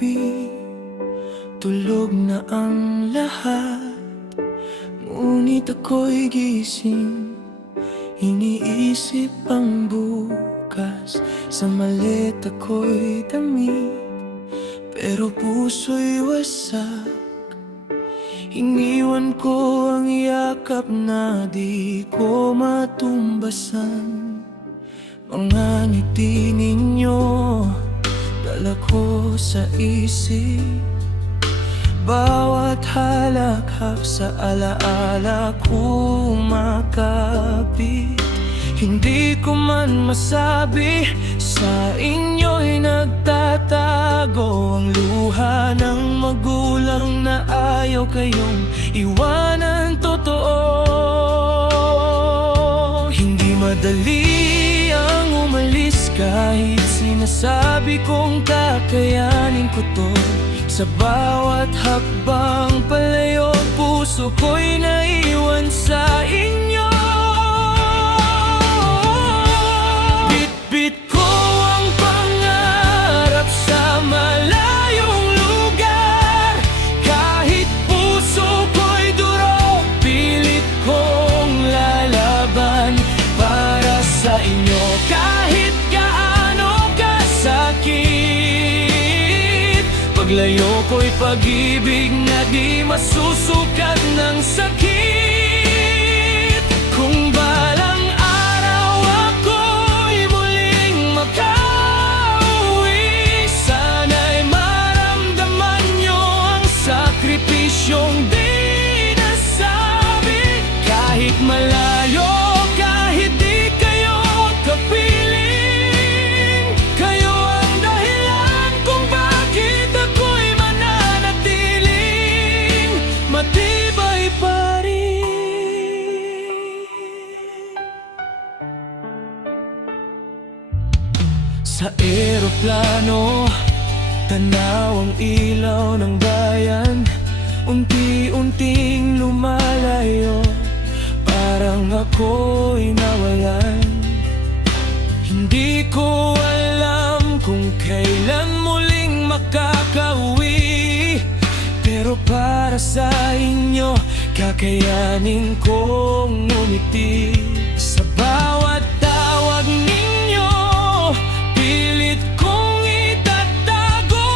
gabi, tulog na ang lahat, ngunit ako'y gising, iniisip ang bukas. Sa maleta ko'y damit, pero puso'y wasak. Iniwan ko ang yakap na di ko matumbasan. Mga ngiti ninyo, dala ko sa isip. Bawat halakhak sa alaala ko makapit. Hindi ko man masabi, sa inyo'y nagtatago ang luha ng magulang na ayaw kayong iwanan. Totoo, hindi madali ang umalis, kahit sinasabi kong kakayanin ko to. Sa bawat hakbang palayo, puso ko'y naiwan sa inyo. Bit-bit ko ang pangarap sa malayong lugar. Kahit puso ko'y duro, pilit kong lalaban para sa inyo. Kahit gaano kasakit, paglayo ko'y pag-ibig na di masusukat ng sakit. Kung balang araw ako'y muling makauwi, sana'y maramdaman nyo ang sakripisyong di nasabi. Kahit malayo, kahit di kayo kapiling, kayo ang dahilan kung bakit ako'y mananatiling matibay pa rin. Sa eroplano, tanaw ang ilaw ng bayan, unti-unting lumalayo, parang ako'y nawalan. Hindi ko alam kung kailan muling makakauwi, pero para sa inyo, kakayanin kong ngumiti. Sa bawat tawag ninyo, pilit kong itatago.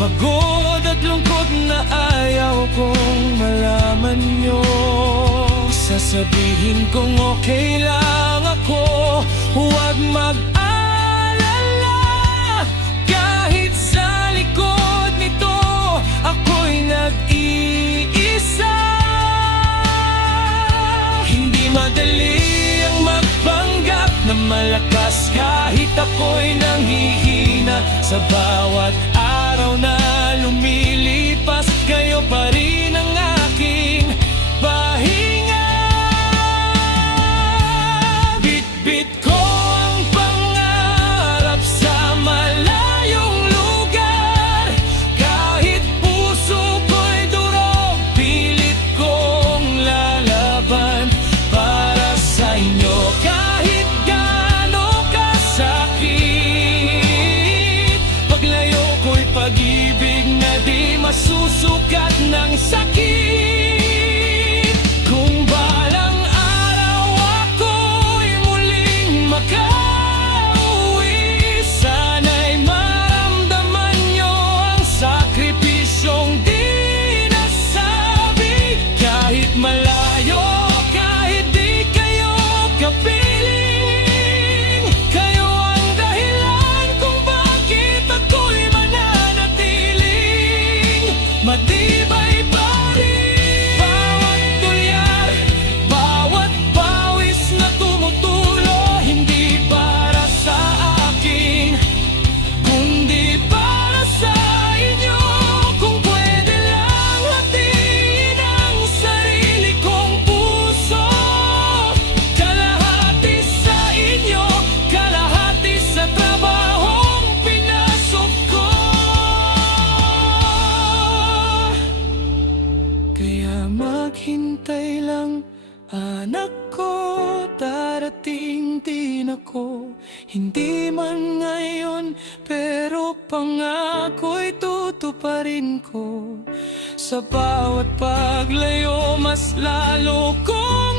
Pagod at lungkot na ayaw kong malaman nyo. Sasabihin kong okay lang ako, huwag mag-alala. Kahit sa likod nito, ako'y nag-iisa. Hindi madali ang magpanggap na malakas, kahit ako'y nanghihina. Sa bawat araw na lumilipas, kayo pa rin ang aking pahinga. Bit-bit ko ang pangarap sa malayong lugar. Kahit puso ko'y durog, pilit kong lalaban para sa inyo. Kahit gaano kasakit, paglayo ko'y pag-ibig na di masusukat ng sakit. Kung balang araw ako'y muling makauwi, sana'y maramdaman nyo ang sakripisyong di nasabi. Kahit malayo, kahit di kayo kapiling, kayo ang dahilan kung bakit ako'y mananatiling matibay pa rin. Bawat tulyar, bawat pawis na tumutulo, hindi para sa akin, kundi para sa inyo. Kung pwede lang hatiin ang sarili kong puso, kalahati sa inyo, kalahati sa trabahong pinasok ko. Kaya maghintay lang, anak ko, darating din ako. Hindi man ngayon, pero pangako'y tutuparin ko. Sa bawat paglayo, mas lalo kong